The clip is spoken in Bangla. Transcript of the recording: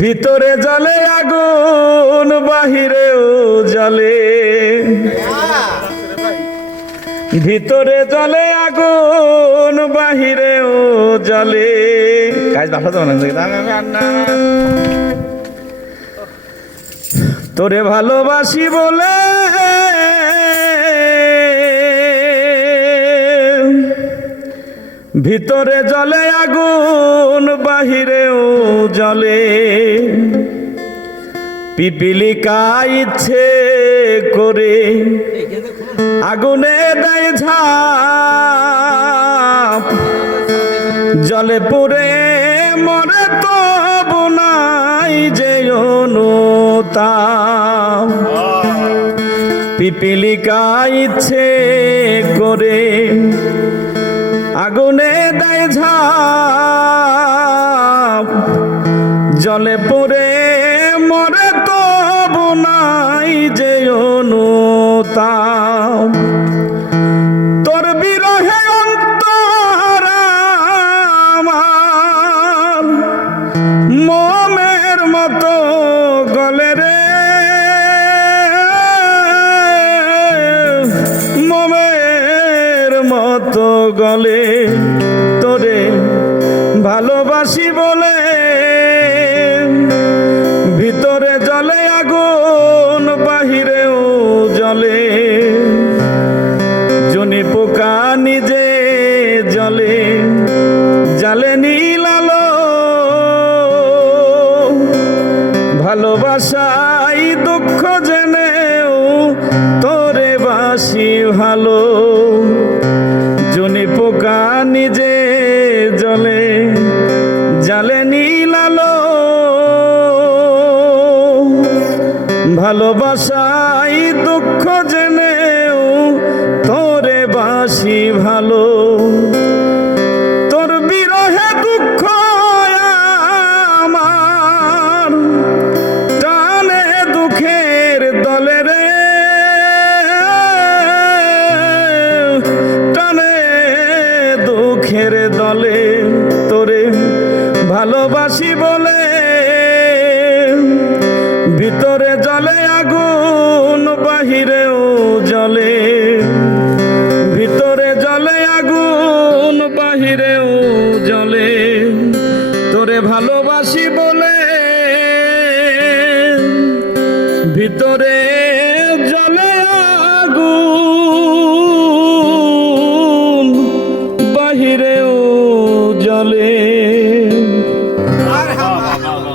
ভিতরে জলে আগুন বাহিরেও জলে। ভিতরে জলে আগুন বাহিরেও জলে। কাজ তোরে ভালোবাসি বলে ভিতরে জলে আগুন বাহিরেও জলে। পিপিলিকা ইচ্ছে করে আগুনে দেয় ঝাপ। জলে পুরে মরে তো বোনাই যে অনুতাপ পিপিলিকা ইচ্ছে করে আগুনে দেয় ঝাপ। জলে পড়ে মরে তো বোনাই যে অনুতাপ। মতো গলে তোরে ভালোবাসি বলে। ভিতরে জলে আগুন, বাহিরেও জলে। জনি পোকা নিজে জলে, জালে নীলালো ভালোবাসাই দুঃখ জেনেও তোরে বাসি ভালো। ভালোবাসাই দুঃখ জেনেও তোরে বাসি ভালো। তোর বিরহে দুঃখ আমার, টানে দুঃখের দলে রে। টানে দুঃখের দলে তোরে ভালোবাসি বলে ভালোবাসি বলে ভিতরে জলে আগুন